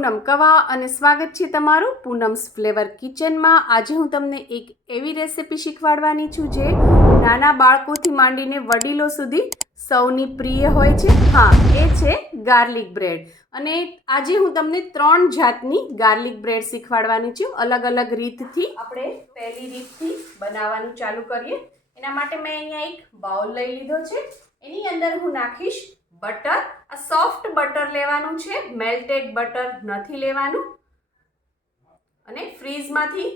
પૂનમ કવા અને સ્વાગત છે તમારું પૂનમ્સ ફ્લેવર કિચનમાં। આજે હું તમને એક એવી રેસિપી શીખવાડવાની છું જે નાના બાળકોથી માંડીને વડીલો સુધી સૌની પ્રિય હોય છે। હા, એ છે ગાર્લિક બ્રેડ। અને આજે હું તમને 3 જાતની ગાર્લિક બ્રેડ શીખવાડવાની છું, અલગ અલગ રીતથી। આપણે પહેલી રીતથી બનાવવાનું ચાલુ કરીએ। એના માટે મેં અહીંયા એક બાઉલ લઈ લીધો છે, એની અંદર હું નાખીશ બટર। આ સોફ્ટ બટર લેવાનું છે, મેલ્ટેડ બટર નથી લેવાનું। અને ફ્રીઝમાંથી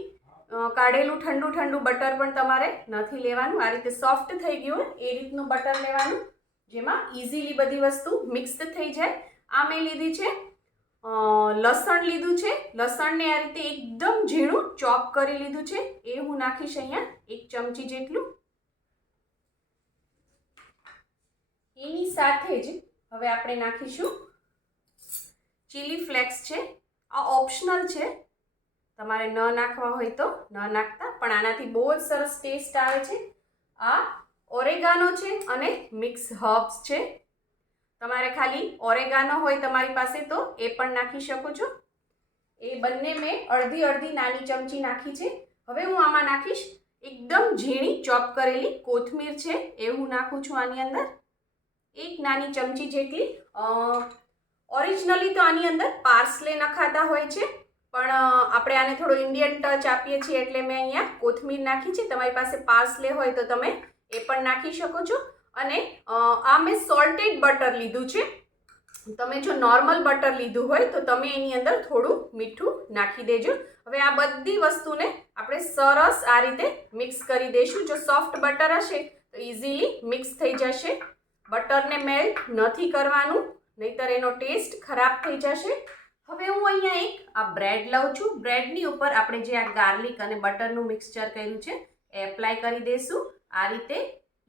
કાઢેલું ઠંડુ ઠંડુ બટર પણ તમારે નથી લેવાનું। આ રીતે સોફ્ટ થઈ ગયું એ રીતનું બટર લેવાનું, જેમાં ઇઝીલી બધી વસ્તુ મિક્સ થઈ જાય। આ મેં લીધી છે લસણ લીધું છે, લસણને આ રીતે એકદમ ઝીણું ચોપ કરી લીધું છે, એ હું નાખીશ અહીંયા 1 ચમચી જેટલું। એની સાથે જ હવે આપણે નાખીશું ચીલી ફ્લેક્સ છે। આ ઓપ્શનલ છે, તમારે ન નાખવા હોય તો ન નાખતા, પણ આનાથી બહુ જ સરસ ટેસ્ટ આવે છે। આ ઓરેગાનો છે અને મિક્સ હર્બ્સ છે। તમારે ખાલી ઓરેગાનો હોય તમારી પાસે તો એ પણ નાખી શકો છો। એ બંને મેં અડધી અડધી નાની ચમચી નાખી છે। હવે હું આમાં નાખીશ એકદમ ઝીણી ચોપ કરેલી કોથમીર છે, એ હું નાખું છું આની અંદર 1 નાની ચમચી જેટલી। ઓરિજિનલી તો આની અંદર પાર્સલે નખાતા હોય છે, પણ આપણે આને થોડો ઇન્ડિયન ટચ આપીએ છીએ એટલે મેં અહીંયા કોથમીર નાખી છે। તમારી પાસે પાર્સલે હોય તો તમે એ પણ નાખી શકો છો। અને આ મેં સોલ્ટેડ બટર લીધું છે, તમે જો નોર્મલ બટર લીધું હોય તો તમે એની અંદર થોડું મીઠું નાખી દેજો। હવે આ બધી વસ્તુને આપણે સરસ આ રીતે મિક્સ કરી દઈશું। જો સોફ્ટ બટર હશે તો ઇઝીલી મિક્સ થઈ જશે। બટરને મેલ્ટ નથી કરવાનું, નહીતર એનો ટેસ્ટ ખરાબ થઈ જશે। હવે હું અહીંયા એક આ બ્રેડ લઉં છું, બ્રેડની ઉપર આપણે જે આ ગાર્લિક અને બટરનું મિક્સચર કર્યું છે એ એપ્લાય કરી દઈશું। આ રીતે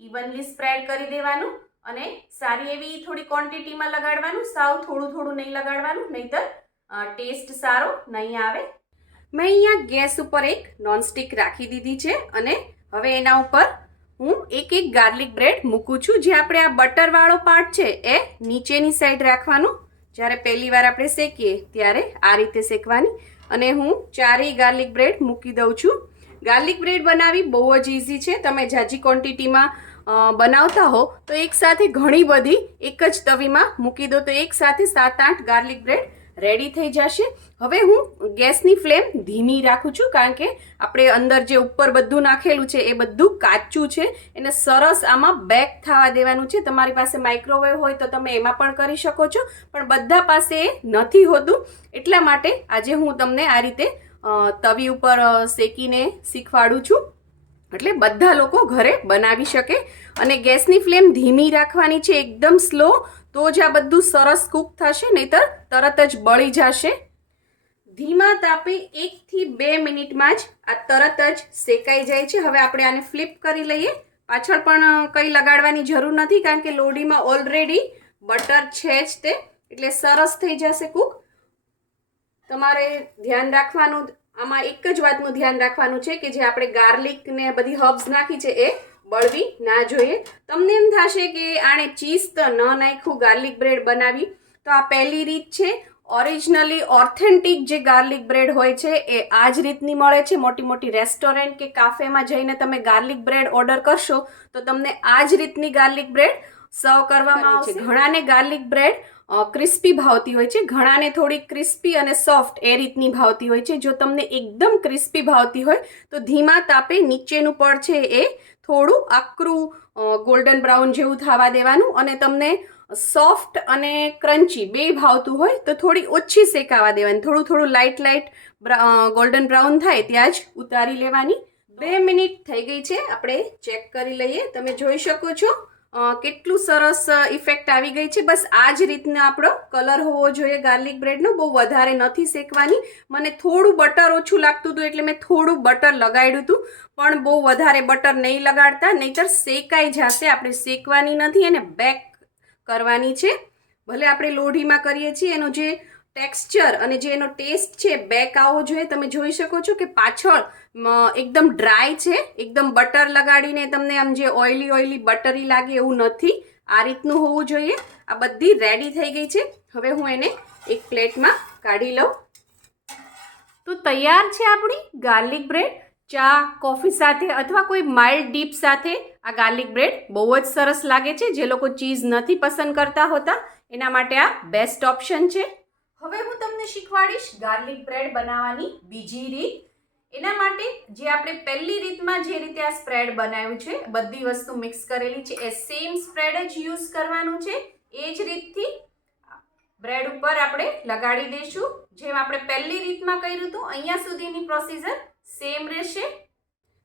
ઇવનલી સ્પ્રેડ કરી દેવાનું અને સારી એવી થોડી ક્વોન્ટિટીમાં લગાડવાનું, સાવ થોડું થોડું નહીં લગાડવાનું, નહીતર ટેસ્ટ સારો નહીં આવે। મેં અહીંયા ગેસ ઉપર એક નોનસ્ટિક રાખી દીધી છે અને હવે એના ઉપર હું એક ગાર્લિક બ્રેડ મૂકું છું। જે આપણે આ બટરવાળો પાર્ટ છે એ નીચેની સાઈડ રાખવાનું, જ્યારે પહેલી વાર આપણે શેકીએ ત્યારે આ રીતે શેકવાની। અને હું 4 ગાર્લિક બ્રેડ મૂકી દઉં છું। ગાર્લિક બ્રેડ બનાવવી બહુ જ ઇઝી છે, તમે જાજી ક્વોન્ટિટીમાં બનાવતા હો તો એકસાથે ઘણી બધી એક જ તવીમાં મૂકી દો તો એકસાથે 7-8 ગાર્લિક બ્રેડ રેડી થઈ જશે। હવે હું ગેસની ફ્લેમ ધીમી રાખું છું, કારણ કે આપણે અંદર જે ઉપર બધું નાખેલું છે એ બધું કાચું છે, એને સરસ આમાં બેક થવા દેવાનું છે। તમારી પાસે માઇક્રોવેવ હોય તો તમે એમાં પણ કરી શકો છો, પણ બધા પાસે એ નથી હોતું, એટલા માટે આજે હું તમને આ રીતે તવી ઉપર શેકીને શીખવાડું છું, એટલે બધા લોકો ઘરે બનાવી શકે। અને ગેસની ફ્લેમ ધીમી રાખવાની છે, એકદમ સ્લો, તો જ આ બધું સરસ કૂક થશે, નહીતર તરત જ બળી જશે। ધીમા તાપે 1 થી 2 મિનિટમાં જ આ તરત જ શેકાઈ જાય છે। હવે આપણે આને ફ્લિપ કરી લઈએ। પાછળ પણ કંઈ લગાડવાની જરૂર નથી, કારણ કે લોડીમાં ઓલરેડી બટર છે જ તે, એટલે સરસ થઈ જશે કૂક। તમારે ધ્યાન રાખવાનું, આમાં એક જ વાતનું ધ્યાન રાખવાનું છે કે જે આપણે ગાર્લિક ને બધી હર્બ્સ નાખી છે એ બળવી ના જોઈએ। તમને એમ થશે કે આણે ચીઝ તો ન નાખ્યું, ગાર્લિક બ્રેડ બનાવી, તો આ પહેલી રીત છે। ઓરિજિનલી ઓથેન્ટિક જે ગાર્લિક બ્રેડ હોય છે એ આ જ રીતની મળે છે। મોટી મોટી રેસ્ટોરન્ટ કે કાફેમાં જઈને તમે ગાર્લિક બ્રેડ ઓર્ડર કરશો તો તમને આ જ રીતની ગાર્લિક બ્રેડ સર્વ કરવામાં આવશે। ઘણાને ગાર્લિક બ્રેડ ક્રિસ્પી ભાવતી હોય છે, ઘણાને થોડી ક્રિસ્પી અને સોફ્ટ એ રીતની ભાવતી હોય છે। જો તમને એકદમ ક્રિસ્પી ભાવતી હોય તો ધીમા તાપે નીચેનું પડ છે એ થોડું આકરું ગોલ્ડન બ્રાઉન જેવું થવા દેવાનું, અને તમને સોફ્ટ અને ક્રન્ચી બે ભાવતું હોય તો થોડી ઓછી શેકાવા દેવાની, થોડું થોડું લાઇટ ગોલ્ડન બ્રાઉન થાય ત્યાં જ ઉતારી લેવાની। 2 મિનિટ થઈ ગઈ છે, આપણે ચેક કરી લઈએ। તમે જોઈ શકો છો કેટલું સરસ ઇફેક્ટ આવી ગઈ છે। બસ આ જ રીતનો આપણો કલર હોવો જોઈએ ગાર્લિક બ્રેડનો, બહુ વધારે નથી શેકવાની। મને થોડું બટર ઓછું લાગતું હતું એટલે મેં થોડું બટર લગાડ્યું હતું, પણ બહુ વધારે બટર નહીં લગાડતા, નહીતર શેકાઈ જશે। આપણે શેકવાની નથી, એને બેક કરવાની છે। ભલે આપણે લોઢીમાં કરીએ છીએ, એનો જે ટેક્સચર અને જે એનો ટેસ્ટ છે બેક આવવો જોઈએ। તમે જોઈ શકો છો કે પાછળ એકદમ ડ્રાય છે, એકદમ બટર લગાડીને તમને આમ જે ઓઇલી બટરી લાગે એવું નથી, આ રીતનું હોવું જોઈએ। આ બધી રેડી થઈ ગઈ છે। હવે હું એને એક પ્લેટમાં કાઢી લઉં. તો તૈયાર છે આપણી ગાર્લિક બ્રેડ. ચા કોફી સાથે અથવા કોઈ માઇલ્ડ ડીપ સાથે આ ગાર્લિક બ્રેડ બહુ જ સરસ લાગે છે. જે લોકો ચીઝ નથી પસંદ કરતા હોતા એના માટે આ બેસ્ટ ઓપ્શન છે. હવે હું તમને શીખવાડીશ ગાર્લિક બ્રેડ બનાવવાની બીજી રીત. એના માટે જે આપણે પહેલી રીતમાં જે રીતે આ સ્પ્રેડ બનાવ્યું છે, બધી વસ્તુ મિક્સ કરેલી છે, એ સેમ સ્પ્રેડ જ યુઝ કરવાનું છે. એ જ રીતથી બ્રેડ ઉપર આપણે લગાડી દઈશું. જેમ આપણે પહેલી રીતમાં કર્યું હતું અહીંયા સુધીની પ્રોસીજર સેમ રહેશે.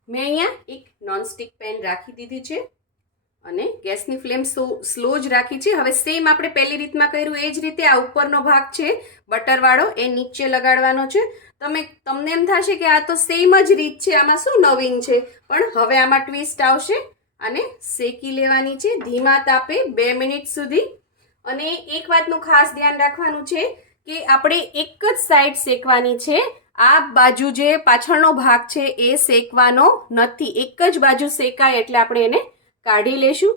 મેં અહીંયા એક નોનસ્ટિક પેન રાખી દીધી છે અને ગેસની ફ્લેમ સ્લો જ રાખી છે. હવે સેમ આપણે પહેલી રીતમાં કર્યું એ જ રીતે આ ઉપરનો ભાગ છે બટરવાળો એ નીચે લગાડવાનો છે. તમને એમ થશે કે આ તો સેમ જ રીત છે, આમાં શું નવીન છે, પણ હવે આમાં ટ્વિસ્ટ આવશે. આને શેકી લેવાની છે ધીમા તાપે 2 મિનિટ સુધી. અને એક વાતનું ખાસ ધ્યાન રાખવાનું છે કે આપણે એક જ સાઈડ શેકવાની છે. આ બાજુ જે પાછળનો ભાગ છે એ શેકવાનો નથી. એક જ બાજુ શેકાય એટલે આપણે એને કાઢી લેશું.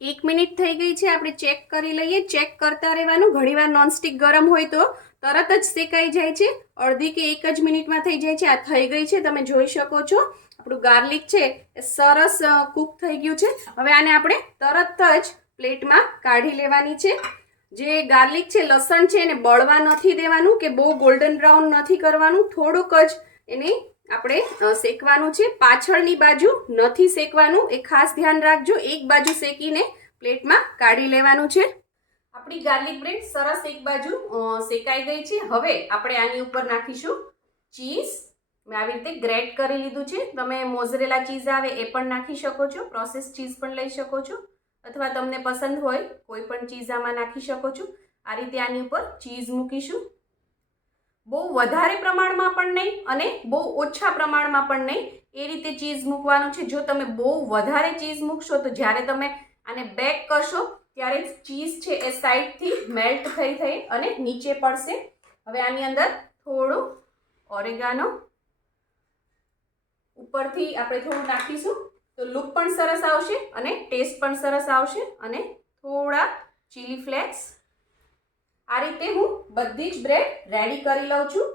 1 મિનિટ થઈ ગઈ છે, આપણે ચેક કરી લઈએ. ચેક કરતા રહેવાનું. ઘણીવાર નોનસ્ટિક ગરમ હોય તો તરત જ શેકાઈ જાય છે, અડધી કે 1 જ મિનિટમાં થઈ જાય છે. આ થઈ ગઈ છે, તમે જોઈ શકો છો. આપણું ગાર્લિક છે એ સરસ કૂક થઈ ગયું છે. હવે આને આપણે તરત જ પ્લેટમાં કાઢી લેવાની છે. જે ગાર્લિક છે, લસણ છે, એને બળવા નથી દેવાનું કે બહુ ગોલ્ડન બ્રાઉન નથી કરવાનું. થોડુંક જ એને આપણે શેકવાનું છે. પાછળની બાજુ નથી શેકવાનું, એ ખાસ ધ્યાન રાખજો. એક બાજુ શેકીને પ્લેટમાં કાઢી લેવાનું છે. આપણી ગાર્લિક બ્રેડ સરસ એક બાજુ શેકાઈ ગઈ છે. હવે આપણે આની ઉપર નાખીશું ચીઝ. મેં આવી રીતે ગ્રેટ કરી લીધું છે. તમે મોઝરેલા ચીઝ આવે એ પણ નાખી શકો છો. પ્રોસેસ ચીઝ પણ લઈ શકો છો, અથવા તમને પસંદ હોય કોઈ પણ ચીઝ આમાં નાખી શકો છો. આ રીતે આની ઉપર ચીઝ મૂકીશું. બહુ વધારે પ્રમાણમાં પણ નહીં અને બહુ ઓછા પ્રમાણમાં પણ નહીં, એ રીતે ચીઝ મૂકવાનું છે. જો તમે બહુ વધારે ચીઝ મૂકશો તો જ્યારે તમે આને બેક કરશો ત્યારે ચીઝ છે એ સાઈડથી મેલ્ટ થઈ અને નીચે પડશે. હવે આની અંદર થોડું ઓરેગાનો ઉપરથી આપણે થોડું નાખીશું તો લુક પણ સરસ આવશે અને ટેસ્ટ પણ સરસ આવશે. અને થોડા ચીલી ફ્લેક્સ. આ રીતે હું બધી જ બ્રેડ રેડી કરી લઉં છું.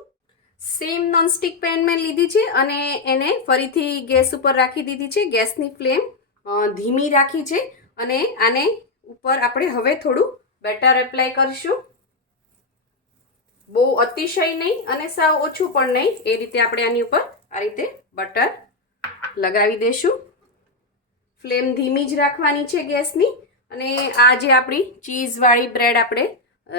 સેમ નોનસ્ટિક પેન મેં લીધી છે અને એને ફરીથી ગેસ ઉપર રાખી દીધી છે. ગેસની ફ્લેમ ધીમી રાખી છે અને આને ઉપર આપણે હવે થોડું બેટર એપ્લાય કરીશું. બહુ અતિશય નહીં અને સાવ ઓછું પણ નહીં, એ રીતે આપણે આની ઉપર આ રીતે બટર લગાવી દઈશું. ફ્લેમ ધીમી જ રાખવાની છે ગેસની. અને આ જે આપણી ચીઝવાળી બ્રેડ આપણે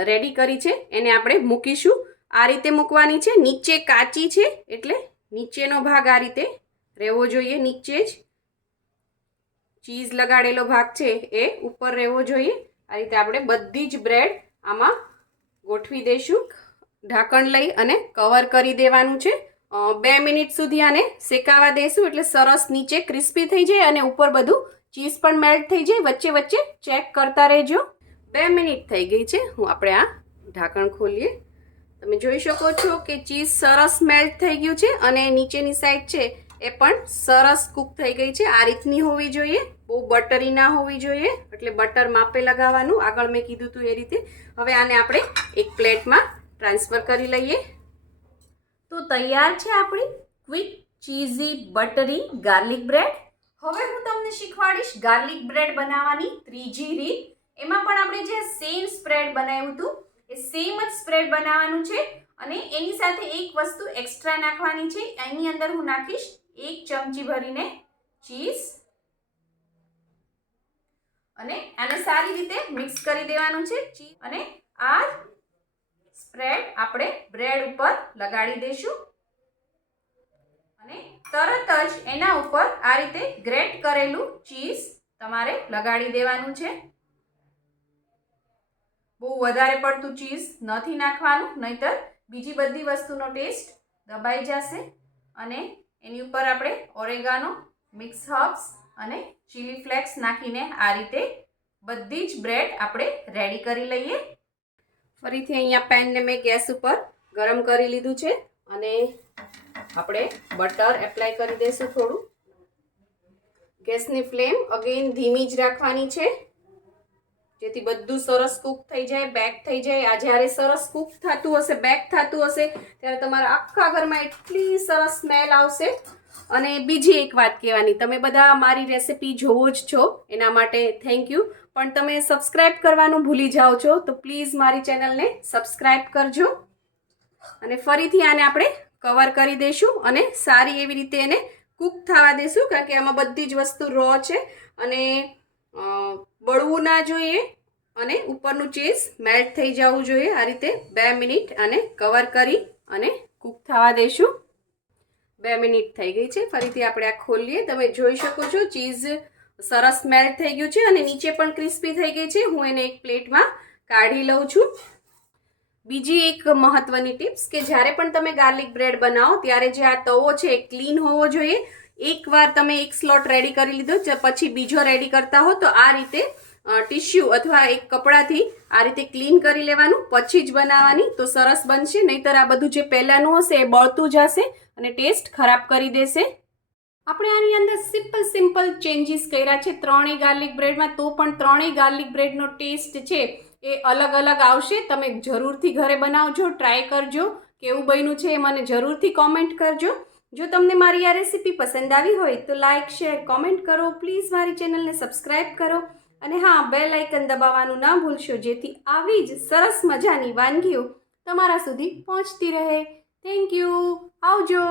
રેડી કરી છે એને આપણે મૂકીશું. આ રીતે મૂકવાની છે. નીચે કાચી છે એટલે નીચેનો ભાગ આ રીતે રહેવો જોઈએ. નીચે જ ચીઝ લગાડેલો ભાગ છે એ ઉપર રહેવો જોઈએ. આ રીતે આપણે બધી જ બ્રેડ આમાં ગોઠવી દઈશું. ઢાંકણ લઈ અને કવર કરી દેવાનું છે. 2 મિનિટ સુધી આને શેકાવા દઈશું એટલે સરસ નીચે ક્રિસ્પી થઈ જાય અને ઉપર બધું ચીઝ પણ મેલ્ટ થઈ જાય. વચ્ચે વચ્ચે ચેક કરતા રહેજો. 2 મિનિટ થઈ ગઈ છે. આપણે આ ઢાંકણ ખોલીએ. તમે જોઈ શકો છો કે ચીઝ સરસ મેલ્ટ થઈ ગયું છે અને નીચેની સાઈડ છે એ પણ સરસ કૂક થઈ ગઈ છે. આ રીતની હોવી જોઈએ, બહુ બટરી ના હોવી જોઈએ. એટલે બટર માપે લગાવવાનું, આગળ મેં કીધું હતું એ રીતે. હવે આને આપણે એક પ્લેટમાં ટ્રાન્સફર કરી લઈએ. તો તૈયાર છે આપણી quick cheesy buttery garlic bread. હવે હું તમને શીખવાડીશ ગાર્લિક બ્રેડ બનાવવાની ત્રીજી રીત. એમાં પણ આપણે જે સેમ સ્પ્રેડ બનાવ્યું હતું એ સેમ જ સ્પ્રેડ બનાવવાનું છે અને એની સાથે એક વસ્તુ એક્સ્ટ્રા નાખવાની છે. એની અંદર હું નાખીશ 1 ચમચી ભરીને ચીઝ અને આને સારી રીતે મિક્સ કરી દેવાનું છે. અને આ સ્પ્રેડ આપણે બ્રેડ ઉપર લગાડી દઈશું અને તરત જ એના ઉપર આ રીતે ગ્રેટ કરેલું ચીઝ તમારે લગાડી દેવાનું છે. બહુ વધારે પડતું ચીઝ નથી નાખવાનું, નહીતર બીજી બધી વસ્તુનો ટેસ્ટ દબાઈ જશે. અને એની ઉપર આપણે ઓરેગાનો, મિક્સ હર્બ્સ અને ચીલી ફ્લેક્સ નાખીને આ રીતે બધી જ બ્રેડ આપણે રેડી કરી લઈએ. ફરીથી અહીંયા પેનને મેં ગેસ ઉપર ગરમ કરી લીધું છે અને આપણે બટર એપ્લાય કરી દઈશું થોડું. ગેસની ફ્લેમ અગેન ધીમી જ રાખવાની છે જેથી બધું સરસ કૂક થઈ જાય, બેક થઈ જાય. આ જ્યારે સરસ કૂક થતું હશે, બેક થતું હશે, ત્યારે તમારા આખા ઘરમાં એટલી સરસ સ્મેલ આવશે. અને બીજી એક વાત કહેવાની, તમે બધા મારી રેસિપી જોવો જ છો, એના માટે થેન્ક યુ. પણ તમે સબસ્ક્રાઈબ કરવાનું ભૂલી જાઓ છો, તો પ્લીઝ મારી ચેનલને સબસ્ક્રાઈબ કરજો. અને ફરીથી આને આપણે કવર કરી દઈશું અને સારી એવી રીતે એને કૂક થવા દઈશું, કારણ કે આમાં બધી જ વસ્તુ રો છે અને બળવું ના જોઈએ અને ઉપરનું ચીઝ મેલ્ટ થઈ જવું જોઈએ. આ રીતે 2 મિનિટ આને કવર કરી અને કૂક થવા દઈશું. 2 મિનિટ થઈ ગઈ છે. ફરીથી આપણે આ ખોલીએ. તમે જોઈ શકો છો ચીઝ સરસ મેલ્ટ થઈ ગયું છે અને નીચે પણ ક્રિસ્પી થઈ ગઈ છે. હું એને એક પ્લેટમાં કાઢી લઉં છું. બીજી એક મહત્વની ટિપ્સ કે જ્યારે પણ તમે ગાર્લિક બ્રેડ બનાવો ત્યારે જે આ તવો છે એ ક્લીન હોવો જોઈએ. એકવાર તમે એક સ્લોટ રેડી કરી લીધો પછી બીજો રેડી કરતા હો તો આ રીતે ટીશ્યુ અથવા એક કપડાથી આ રીતે ક્લીન કરી લેવાનું, પછી જ બનાવવાની, તો સરસ બનશે. નહીંતર આ બધું જે પહેલાંનું હશે એ બળતું જશે અને ટેસ્ટ ખરાબ કરી દેશે. આપણે આની અંદર સિમ્પલ ચેન્જીસ કર્યા છે ત્રણેય ગાર્લિક બ્રેડમાં, તો પણ ત્રણેય ગાર્લિક બ્રેડનો ટેસ્ટ છે એ અલગ અલગ આવશે. તમે જરૂરથી ઘરે બનાવજો, ટ્રાય કરજો. કેવું બન્યું છે એ મને જરૂરથી કોમેન્ટ કરજો. જો તમને મારી આ રેસીપી પસંદ આવી હોય તો લાઇક, શેર, કોમેન્ટ કરો. પ્લીઝ મારી ચેનલને સબસ્ક્રાઈબ કરો અને હા, બેલ આઇકન દબાવવાનું ના ભૂલશો, જેથી આવી જ સરસ મજાની વાનગીઓ તમારા સુધી પહોંચતી રહે. Thank you. આવજો.